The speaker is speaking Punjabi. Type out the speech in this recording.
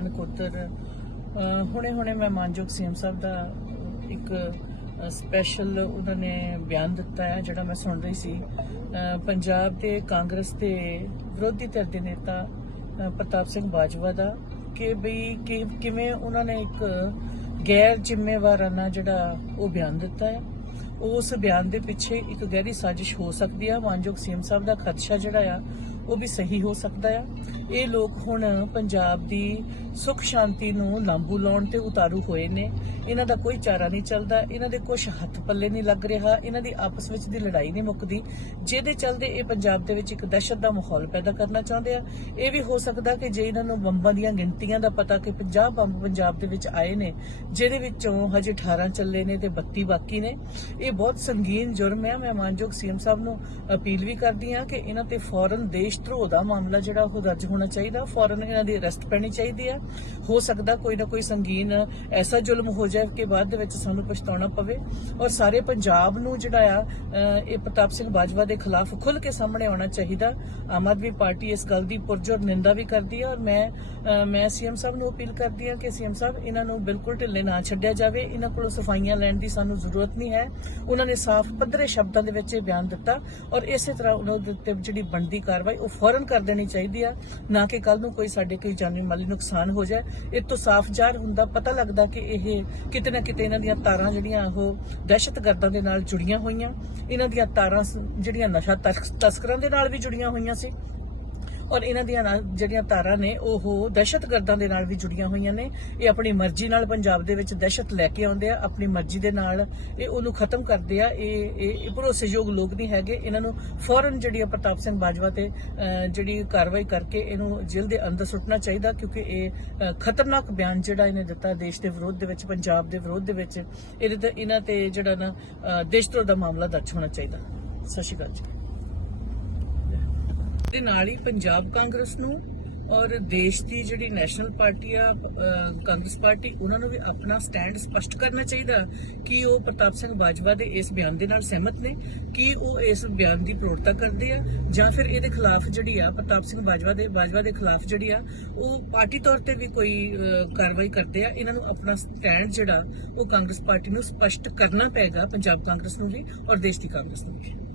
ਨਕੋਦਰ ਹੁਣੇ ਹੁਣੇ ਮੈਂ ਮਾਨਯੋਗ ਸੀਐਮ ਸਾਹਿਬ ਦਾ ਇੱਕ ਸਪੈਸ਼ਲ ਉਹਨਾਂ ਨੇ ਬਿਆਨ ਦਿੱਤਾ ਹੈ, ਜਿਹੜਾ ਮੈਂ ਸੁਣ ਰਹੀ ਸੀ। ਪੰਜਾਬ ਦੇ ਕਾਂਗਰਸ ਦੇ ਵਿਰੋਧੀ ਧਿਰ ਦੇ ਨੇਤਾ ਪ੍ਰਤਾਪ ਸਿੰਘ ਬਾਜਵਾ ਦਾ ਕਿ ਬਈ ਕਿ- ਕਿਵੇਂ ਉਹਨਾਂ ਨੇ ਇੱਕ ਗੈਰ ਜ਼ਿੰਮੇਵਾਰਾਨਾ ਜਿਹੜਾ ਉਹ ਬਿਆਨ ਦਿੱਤਾ ਹੈ। ਉਸ ਬਿਆਨ ਦੇ ਪਿੱਛੇ ਇੱਕ ਗਹਿਰੀ ਸਾਜ਼ਿਸ਼ ਹੋ ਸਕਦੀ ਆ। ਮਾਨਯੋਗ ਸੀਐਮ ਸਾਹਿਬ ਦਾ ਖਦਸ਼ਾ ਜਿਹੜਾ ਆ ਉਹ ਵੀ ਸਹੀ ਹੋ ਸਕਦਾ ਆ। ਇਹ ਲੋਕ ਹੁਣ ਪੰਜਾਬ ਦੀ ਸੁਖ ਸ਼ਾਂਤੀ ਨੂੰ ਲਾਂਬੂ ਲਾਉਣ ਤੇ ਉਤਾਰੂ ਹੋਏ ਨੇ। ਇਹਨਾਂ ਦਾ ਕੋਈ ਚਾਰਾ ਨਹੀਂ ਚੱਲਦਾ, ਇਹਨਾਂ ਦੇ ਕੁਝ ਹੱਥ ਪੱਲੇ ਨਹੀਂ ਲੱਗ ਰਿਹਾ, ਇਹਨਾਂ ਦੀ ਆਪਸ ਵਿੱਚ ਦੀ ਲੜਾਈ ਨਹੀਂ ਮੁੱਕਦੀ, ਜਿਹਦੇ ਚੱਲਦੇ ਇਹ ਪੰਜਾਬ ਦੇ ਵਿੱਚ ਇੱਕ ਦਹਿਸ਼ਤ ਦਾ ਮਾਹੌਲ ਪੈਦਾ ਕਰਨਾ ਚਾਹੁੰਦੇ ਆ। ਇਹ ਵੀ ਹੋ ਸਕਦਾ ਕਿ ਜੇ ਇਹਨਾਂ ਨੂੰ ਬੰਬਾਂ ਦੀਆਂ ਗਿਣਤੀਆਂ ਦਾ ਪਤਾ ਕਿ 50 ਬੰਬ ਪੰਜਾਬ ਦੇ ਵਿੱਚ ਆਏ ਨੇ, ਜਿਹਦੇ ਵਿੱਚੋਂ ਹਜੇ 18 ਚੱਲੇ ਨੇ ਤੇ 32 ਬਾਕੀ ਨੇ। ਇਹ ਬਹੁਤ ਸੰਗੀਨ ਜੁਰਮ ਹੈ ਮੈਂ ਮਾਨਯੋਗ ਸੀਐਮ ਸਾਹਿਬ ਨੂੰ ਅਪੀਲ ਵੀ ਕਰਦੀ ਹਾਂ ਕਿ ਇਹਨਾਂ ਤੇ ਫੌਰਨ ਦੇਸ਼ ਧਰੋਹ ਦਾ ਮਾਮਲਾ ਜਿਹੜਾ ਉਹ ਦਰਜ ਹੋਣਾ ਚਾਹੀਦਾ ਫੌਰਨ ਇਹਨਾਂ ਦੀ ਅਰੈਸਟ ਪੈਣੀ ਚਾਹੀਦੀ ਹੈ। ਹੋ ਸਕਦਾ ਕੋਈ ਨਾ ਕੋਈ ਸੰਗੀਨ ਐਸਾ ਜ਼ੁਲਮ ਹੋ ਜਾਏ ਕਿ ਬਾਅਦ ਦੇ ਵਿੱਚ ਸਾਨੂੰ ਪਛਤਾਉਣਾ ਪਵੇ। ਔਰ ਸਾਰੇ ਪੰਜਾਬ ਨੂੰ ਜਿਹੜਾ ਆ ਇਹ ਪ੍ਰਤਾਪ ਸਿੰਘ ਬਾਜਵਾ ਦੇ ਖਿਲਾਫ ਖੁੱਲ ਕੇ ਸਾਹਮਣੇ ਆਉਣਾ ਚਾਹੀਦਾ। ਆਮ ਆਦਮੀ ਪਾਰਟੀ ਇਸ ਗੱਲ ਦੀ ਪੁਰਜੋਰ ਨਿੰਦਾ ਵੀ ਕਰਦੀ ਹੈ ਔਰ ਮੈਂ ਅ, ਮੈਂ ਸੀਐਮ ਸਾਹਿਬ ਨੂੰ ਅਪੀਲ ਕਰਦੀ ਹਾਂ ਕਿ ਸੀਐਮ ਸਾਹਿਬ ਇਹਨਾਂ ਨੂੰ ਬਿਲਕੁਲ ਢਿੱਲੇ ਨਾ ਛੱਡਿਆ ਜਾਵੇ। ਇਹਨਾਂ ਕੋਲੋਂ ਸਫਾਈਆਂ ਲੈਣ ਦੀ ਸਾਨੂੰ ਜ਼ਰੂਰਤ ਨਹੀਂ ਹੈ। ਉਹਨਾਂ ਨੇ ਸਾਫ਼ ਪੱਧਰੇ ਸ਼ਬਦਾਂ ਦੇ ਵਿੱਚ ਇਹ ਬਿਆਨ ਦਿੱਤਾ ਔਰ ਇਸੇ ਤਰ੍ਹਾਂ ਉਹਨਾਂ ਦੇ ਉੱਤੇ ਜਿਹੜੀ ਬਣਦੀ ਕਾਰਵਾਈ ਉਹ ਫੌਰਨ ਕਰ ਦੇਣੀ ਚਾਹੀਦੀ ਆ, ਨਾ ਕਿ ਕੱਲ ਨੂੰ ਕੋਈ ਸਾਡੇ ਕੋਈ ਜਾਨੀ ਮਾਲੀ ਨੁਕਸਾਨ ਹੋ ਜਾਏ। ਇਹ ਤੋਂ ਸਾਫ਼ ਜ਼ਾਹਰ ਹੁੰਦਾ, ਪਤਾ ਲੱਗਦਾ ਕਿ ਇਹ ਕਿਤੇ ਨਾ ਕਿਤੇ ਇਹਨਾਂ ਦੀਆਂ ਤਾਰਾਂ ਜਿਹੜੀਆਂ ਉਹ ਦਹਿਸ਼ਤਗਰਦਾਂ ਦੇ ਨਾਲ ਜੁੜੀਆਂ ਹੋਈਆਂ। ਇਹਨਾਂ ਦੀਆਂ ਤਾਰਾਂ ਜਿਹੜੀਆਂ ਨਸ਼ਾ ਤਸ- ਤਸਕਰਾਂ ਦੇ ਨਾਲ ਵੀ ਜੁੜੀਆਂ ਹੋਈਆਂ ਸੀ। ਔਰ ਇਹਨਾਂ ਦੀਆਂ ਨਾਲ ਜਿਹੜੀਆਂ ਤਾਰਾਂ ਨੇ, ਉਹ ਦਹਿਸ਼ਤਗਰਦਾਂ ਦੇ ਨਾਲ ਵੀ ਜੁੜੀਆਂ ਹੋਈਆਂ ਨੇ। ਇਹ ਆਪਣੀ ਮਰਜ਼ੀ ਨਾਲ ਪੰਜਾਬ ਦੇ ਵਿੱਚ ਦਹਿਸ਼ਤ ਲੈ ਕੇ ਆਉਂਦੇ ਆ, ਆਪਣੀ ਮਰਜ਼ੀ ਦੇ ਨਾਲ ਇਹ ਉਹਨੂੰ ਖਤਮ ਕਰਦੇ ਆ। ਇਹ ਇਹ ਭਰੋਸੇਯੋਗ ਲੋਕ ਨਹੀਂ ਹੈਗੇ। ਇਹਨਾਂ ਨੂੰ ਫੌਰਨ ਜਿਹੜੀ ਆ ਪ੍ਰਤਾਪ ਸਿੰਘ ਬਾਜਵਾ ਤੇ ਜਿਹੜੀ ਕਾਰਵਾਈ ਕਰਕੇ ਇਹਨੂੰ ਜੇਲ੍ਹ ਦੇ ਅੰਦਰ ਸੁੱਟਣਾ ਚਾਹੀਦਾ, ਕਿਉਂਕਿ ਇਹ ਖਤਰਨਾਕ ਬਿਆਨ ਜਿਹੜਾ ਇਹਨੇ ਦਿੱਤਾ ਦੇਸ਼ ਦੇ ਵਿਰੋਧ ਦੇ ਵਿੱਚ, ਪੰਜਾਬ ਦੇ ਵਿਰੋਧ ਦੇ ਵਿੱਚ। ਇਹਦੇ ਤੇ ਇਹਨਾਂ ਤੇ ਜਿਹੜਾ ਨਾ ਦੇਸ਼ ਧਰੋਹ ਦਾ ਮਾਮਲਾ ਦਰਜ ਹੋਣਾ ਚਾਹੀਦਾ। ਸਤਿ ਸ਼੍ਰੀ ਅਕਾਲ ਜੀ। ਦੇ ਨਾਲ ਹੀ ਪੰਜਾਬ ਕਾਂਗਰਸ ਨੂੰ ਔਰ ਦੇਸ਼ ਦੀ ਜਿਹੜੀ ਨੈਸ਼ਨਲ ਪਾਰਟੀ ਆ ਕਾਂਗਰਸ ਪਾਰਟੀ, ਉਹਨਾਂ ਨੂੰ ਵੀ ਆਪਣਾ ਸਟੈਂਡ ਸਪਸ਼ਟ ਕਰਨਾ ਚਾਹੀਦਾ ਕਿ ਉਹ ਪ੍ਰਤਾਪ ਸਿੰਘ ਬਾਜਵਾ ਦੇ ਇਸ ਬਿਆਨ ਦੇ ਨਾਲ ਸਹਿਮਤ ਨੇ, ਕਿ ਉਹ ਇਸ ਬਿਆਨ ਦੀ ਪ੍ਰੋੜਤਾ ਕਰਦੇ ਆ ਜਾਂ ਫਿਰ ਇਹਦੇ ਖਿਲਾਫ ਜਿਹੜੀ ਆ ਪ੍ਰਤਾਪ ਸਿੰਘ ਬਾਜਵਾ ਦੇ ਬਾਜਵਾ ਦੇ ਖਿਲਾਫ ਜਿਹੜੀ ਆ, ਉਹ ਪਾਰਟੀ ਤੌਰ ਤੇ ਵੀ ਕੋਈ ਕਾਰਵਾਈ ਕਰਦੇ ਆ। ਇਹਨਾਂ ਨੂੰ ਆਪਣਾ ਸਟੈਂਡ ਜਿਹੜਾ ਉਹ ਕਾਂਗਰਸ ਪਾਰਟੀ ਨੂੰ ਸਪਸ਼ਟ ਕਰਨਾ ਪਏਗਾ, ਪੰਜਾਬ ਕਾਂਗਰਸ ਨੂੰ ਵੀ ਔਰ ਦੇਸ਼ ਦੀ ਕਾਂਗਰਸ ਨੂੰ ਵੀ।